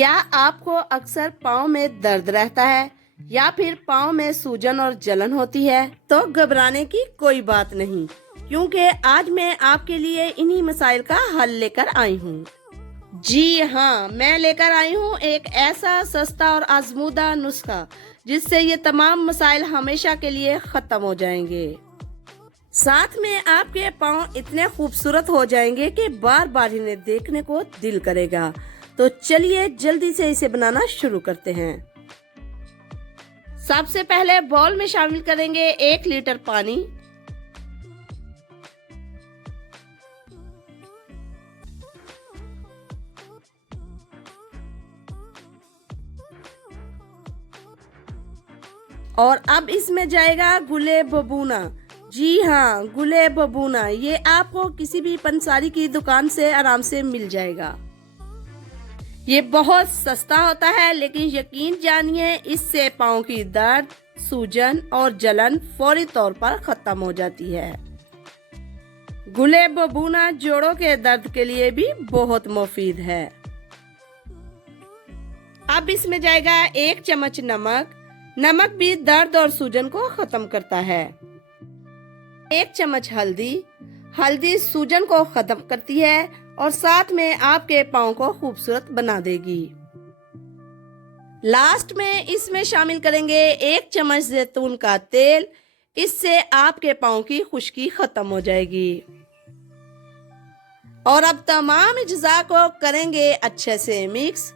क्या आपको अक्सर पाँव में दर्द रहता है या फिर पाँव में सूजन और जलन होती है? तो घबराने की कोई बात नहीं, क्योंकि आज मैं आपके लिए इन्हीं मसाइल का हल लेकर आई हूँ। जी हाँ, मैं लेकर आई हूँ एक ऐसा सस्ता और आजमूदा नुस्खा जिससे ये तमाम मसाइल हमेशा के लिए खत्म हो जाएंगे। साथ में आपके पाँव इतने खूबसूरत हो जाएंगे कि बार बार इन्हें देखने को दिल करेगा। तो चलिए जल्दी से इसे बनाना शुरू करते हैं। सबसे पहले बाउल में शामिल करेंगे 1 लीटर पानी, और अब इसमें जाएगा गुले बबूना। जी हाँ, गुले बबूना, ये आपको किसी भी पंसारी की दुकान से आराम से मिल जाएगा। ये बहुत सस्ता होता है, लेकिन यकीन जानिए इससे पाँव की दर्द, सूजन और जलन फौरी तौर पर खत्म हो जाती है। गुले बबूना जोड़ों के दर्द के लिए भी बहुत मुफीद है। अब इसमें जाएगा 1 चम्मच नमक। नमक भी दर्द और सूजन को खत्म करता है। 1 चम्मच हल्दी। हल्दी सूजन को खत्म करती है और साथ में आपके पाँव को खूबसूरत बना देगी। लास्ट में इसमें शामिल करेंगे 1 चम्मच जैतून का तेल। इससे आपके पाँव की खुश्की खत्म हो जाएगी। और अब तमाम अज्जा को करेंगे अच्छे से मिक्स।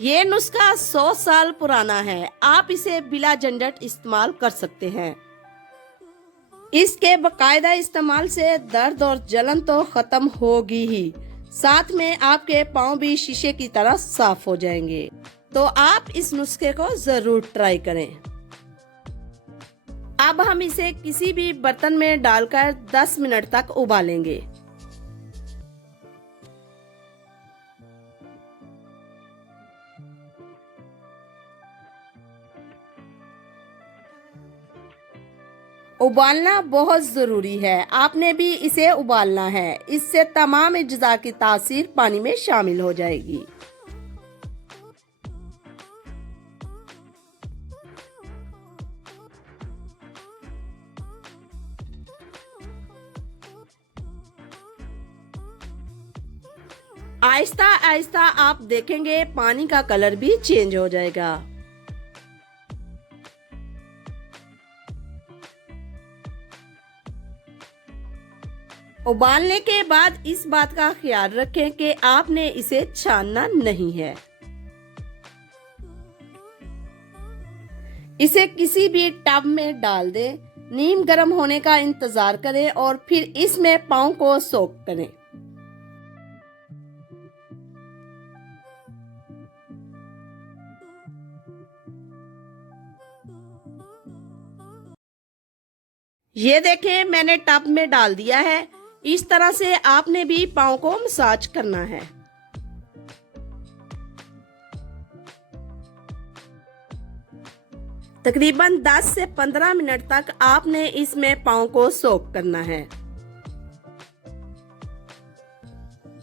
ये नुस्खा 100 साल पुराना है, आप इसे बिला झंझट इस्तेमाल कर सकते हैं। इसके बाकायदा इस्तेमाल से दर्द और जलन तो खत्म होगी ही, साथ में आपके पाँव भी शीशे की तरह साफ हो जाएंगे। तो आप इस नुस्खे को जरूर ट्राई करें। अब हम इसे किसी भी बर्तन में डालकर 10 मिनट तक उबालेंगे। उबालना बहुत जरूरी है, आपने भी इसे उबालना है। इससे तमाम अज्जा की तासीर पानी में शामिल हो जाएगी। आहिस्ता आहिस्ता आप देखेंगे पानी का कलर भी चेंज हो जाएगा। उबालने के बाद इस बात का ख्याल रखें कि आपने इसे छानना नहीं है। इसे किसी भी टब में डाल दें, नीम गर्म होने का इंतजार करें और फिर इसमें पाँव को सोक करें। ये देखें, मैंने टब में डाल दिया है। इस तरह से आपने भी पाँव को मसाज करना है। तकरीबन 10 से 15 मिनट तक आपने इसमें पाँव को सोक करना है।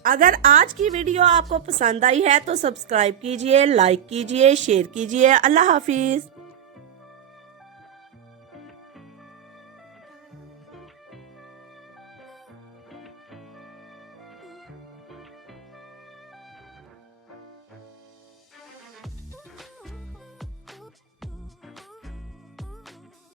अगर आज की वीडियो आपको पसंद आई है तो सब्सक्राइब कीजिए, लाइक कीजिए, शेयर कीजिए। अल्लाह हाफिज।